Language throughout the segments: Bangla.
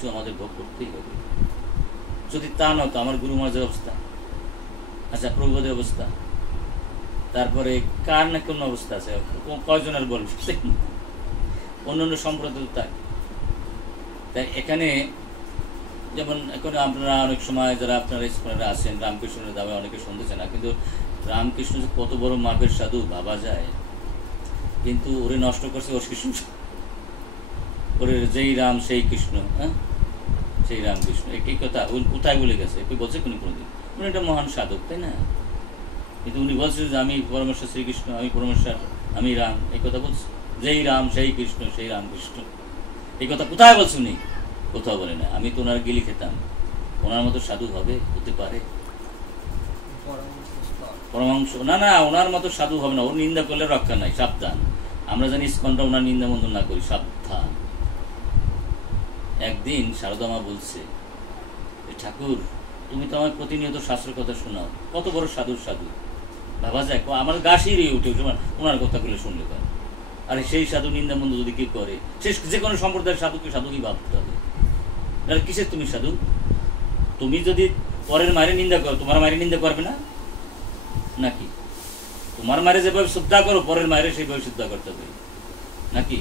কিছু আমাদের ভোগ করতেই হবে। যদি তা নয় তো আমার গুরু মহারাজের অবস্থা, আচ্ছা প্রভুদের অবস্থা, তারপরে কার না কোন অবস্থা আছে, কয়জনের বলবে, অন্য অন্য সম্প্রদায় তাই। তাই এখানে যেমন এখন আপনারা অনেক সময় যারা আপনারা স্কুলে আছেন রামকৃষ্ণের দামে অনেকে শুনতেছে না, কিন্তু রামকৃষ্ণ যে কত বড় মাপের সাধু ভাবা যায়, কিন্তু ওরে নষ্ট করছে ওর কৃষ্ণ, ওরে যেই রাম সেই কৃষ্ণ, হ্যাঁ সেই রামকৃষ্ণ, একই কথা কোথায় বলে গেছে, একই বলছে কোনোদিন। উনি একটা মহান সাধক, তাই না? কিন্তু উনি বলছে যে আমি পরমেশ্বর শ্রীকৃষ্ণ, আমি পরমেশ্বর, আমি রাম, এই কথা বলছে, যেই রাম সেই কৃষ্ণ, সেই রামকৃষ্ণ, এই কথা কোথায় বলছে উনি? কোথাও বলে না। আমি তো ওনার গিলি খেতাম, ওনার মতো সাধু হতে পারে পরমাংশ? না না, ওনার মতো সাধু হবে না। ওর নিন্দা করলে রক্ষা নাই, সাবধান। আমরা জানি ইস্কনটা ওনার নিন্দা মন্দ না করি, সাবধান। একদিন শারদা মা বলছে, ঠাকুর তুমি তো আমার প্রতিনিয়ত শাস্ত্রের কথা শোনাও, কত বড় সাধু ভাবা যায়, আমার গা শিরিয়ে উঠে ওনার কথাগুলো শুনলে পারে। আরে সেই সাধু নিন্দা মন্দ যদি কি করে, সে যে কোনো সম্প্রদায়ের সাধুকেই ভাবতে হবে। তাহলে কিসের তুমি সাধু? তুমি যদি পরের মায়ের নিন্দা করো, তোমার মায়ের নিন্দা করবে না নাকি? তোমার মায়ের যেভাবে শ্রদ্ধা করো, পরের মায়ের সেইভাবে শ্রদ্ধা করতে হবে নাকি?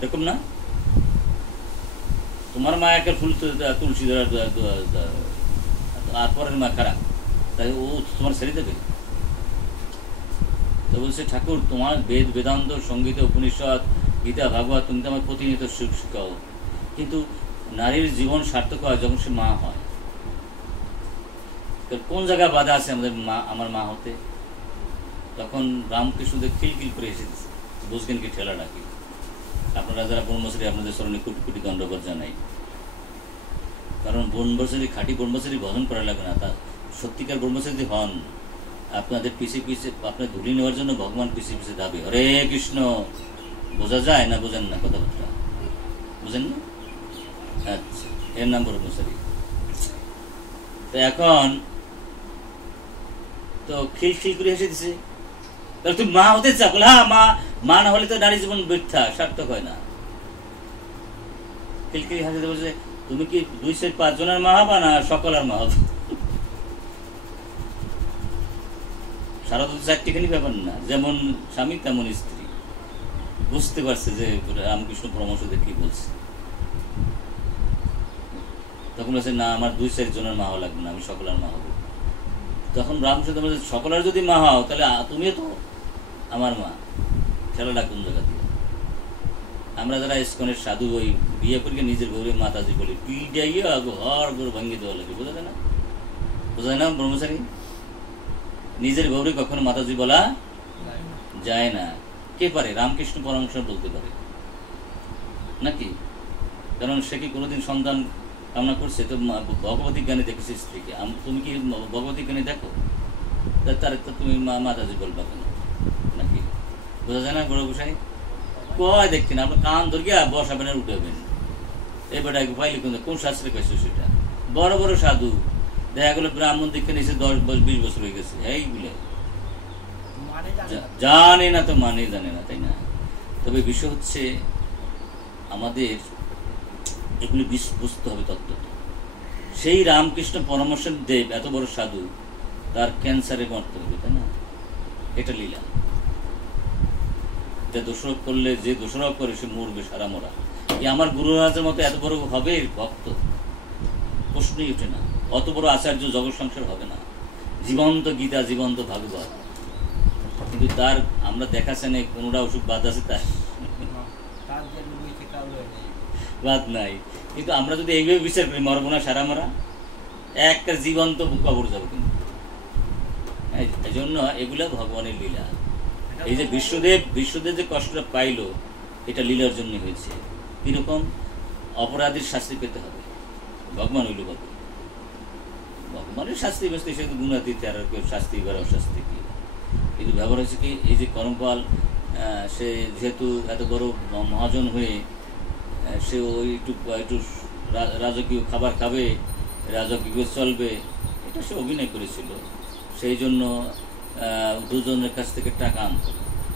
এরকম না? তোমার মা একটা ফুল তুলসী আর পরের মা খারাপ, তাই ও তোমার ছেড়ে দেবে? তো বলছে, ঠাকুর তোমার বেদ বেদান্ত সঙ্গীত উপনিষদ গীতা ভাগবত তুমি তো আমার প্রতিনিয়ত শিখাও, কিন্তু নারীর জীবন সার্থক হয় যখন সে মা হয়। কোন জায়গায় বাধা আছে আমার মা হতে? তখন রামকৃষ্ণদের খিলখিল করে এসেছে, বুঝবেন কি ঠেলা ডাকি। আপনারা যারা ব্রহ্মচারী, আপনাদের স্মরণে কোটি কোটি দণ্ডবোধ জানাই। কারণ ব্রহ্মচারী, খাঁটি ব্রহ্মচারী ভজন করা লাগবে না। তা সত্যিকার ব্রহ্মচারী হন, আপনাদের পিছিয়ে আপনার ধুলি নেওয়ার জন্য ভগবান পিছিয়ে দাবি, হরে কৃষ্ণ। বোঝা যায় না? বোঝেন না কথাবার্তা? বুঝেন না? আচ্ছা, এর নাম ব্রহ্মচারী। তো এখন তো খিলখিল করে হেসে দিছে, তাহলে তুমি মা হতে চাও? হ্যাঁ, মা না হলে তো নারী জীবন বৃথা, সার্থক হয় না। খিলখিল হাসিতে বলছে, তুমি কি 2-5 জনের মা হবা না সকলের মা হবে? সারা তো 4টিখানি ব্যাপার না, যেমন স্বামী তেমন স্ত্রী। বুঝতে পারছে যে রামকৃষ্ণ পরামর্শ দিয়ে কি বলছে। তখন বলছে, না আমার 2-4 জনের মা হওয়া লাগবে না, আমি সকলের মা হবো। তখন রামকৃষ্ণ বলছে, সকলের যদি মা হও তাহলে তুমিও তো আমার মা। খেলাটা কোন জায়গা দিয়ে? আমরা যারা ইস্কনের সাধু ওই বিয়ে করি নিজের গৌরব মাতাজি বলি, পিটাইয়া ঘর গরু ভাঙ্গি দেওয়া লাগে, বোঝা যায় না? বোঝা যায় না ব্রহ্মচারী? নিজের গৌরী কখনো মাতাজি বলা যায় না। কে পারে? রামকৃষ্ণ পরামর্শ বলতে পারে নাকি? কারণ সে কি কোনোদিন সন্তান কামনা করছে? তো ভগবতী জ্ঞানে দেখেছে স্ত্রীকে। তুমি কি ভগবতী জ্ঞানে দেখো? তার তো তুমি মাতাজি বলবা কেন নাকি? বোঝা যায় না বড় গোসাই? কয় দেখছি না, আপনার কান ধরিয়া বসাবেন আর উঠেবেন। এবারে পাইলে কোন শাস্ত্রে কয়েছে সেটা? বড় বড় সাধু দেখা গেলো ব্রাহ্মণ দীক্ষা নিয়েছে 10-20 বছর হয়ে গেছে, এইগুলো জানে না, তো জানে না, তাই না? তবে বিষয় হচ্ছে আমাদের এগুলি বুঝতে হবে তত্ত্ব। সেই রামকৃষ্ণ পরমর্শ দেব এত বড় সাধু, তার ক্যান্সারে মরতে হবে, তাই না? এটা লীলা। যে দোষারোপ করলে, যে দোষারোপ করে সে মরবে সারা মরা। আমার গুরু মহারাজের মতো এত বড় হবে ভক্ত? প্রশ্নই ওঠে না। অত বড় আচার্য জগৎ সংসার হবে না। জীবন্ত গীতা, জীবন্ত ভাগবত, কিন্তু তার আমরা দেখাচ্ছে না কোনটা অসুখ বাদ আছে, তার বাদ নাই। কিন্তু আমরা যদি এইভাবে বিচার করি, মরবো না সারা মরা, একটা জীবন্ত কবর যাবো। কিন্তু এই জন্য এগুলা ভগবানের লীলা। এই যে বিশ্বদেব যে কষ্টটা পাইল, এটা লীলার জন্য হয়েছে। কিরকম? অপরাধীর শাস্তি পেতে হবে, ভগবান হইল কত ভগবানের শাস্তি ব্যস্ত, সে তো গুণাতীত, আর কেউ শাস্তি বা অশাস্তি কি। কিন্তু ব্যবহার হয়েছে কি, এই যে করমপাল, সে যেহেতু এত বড় মহাজন হয়ে সে ওই একটু রাজকীয় খাবার খাবে, রাজকীয় চলবে, এটা সে অভিনয় করেছিল। সেই জন্য দুজনের কাছ থেকে টাকা আনত।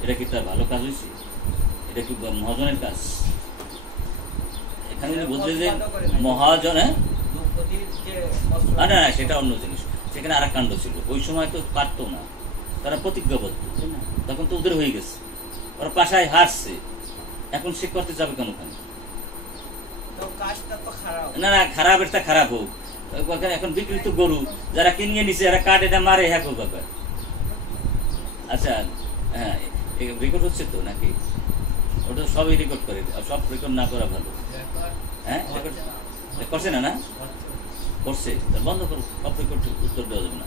এটা কি তার ভালো কাজ হয়েছে? এটা কি মহাজনের কাজ? এখানে উনি বলছে যে মহাজন, হ্যাঁ না না সেটা অন্য জিনিস, সেখানে আর এক কাণ্ড ছিল। ওই সময় তো পারতো না, তারা প্রতিজ্ঞাবদ্ধ, তখন তো ওদের হয়ে গেছে, ওরা পাশায় হারছে, এখন সে করতে যাবে কেন? কেন না না, খারাপ একটা খারাপ হোক, এখন বিকৃত গরু যারা কিনিয়ে নিছে এরা কাঠ এটা মারে, হ্যাঁ গো ব্যাপার। আচ্ছা হ্যাঁ, রেকর্ড হচ্ছে তো নাকি? ওটা সবই রেকর্ড করে, সব রেকর্ড না করা ভালো। হ্যাঁ রেকর্ড করছে না? না করছে, বন্ধ করো, সব রেকর্ড উত্তর দেওয়া যাবে না।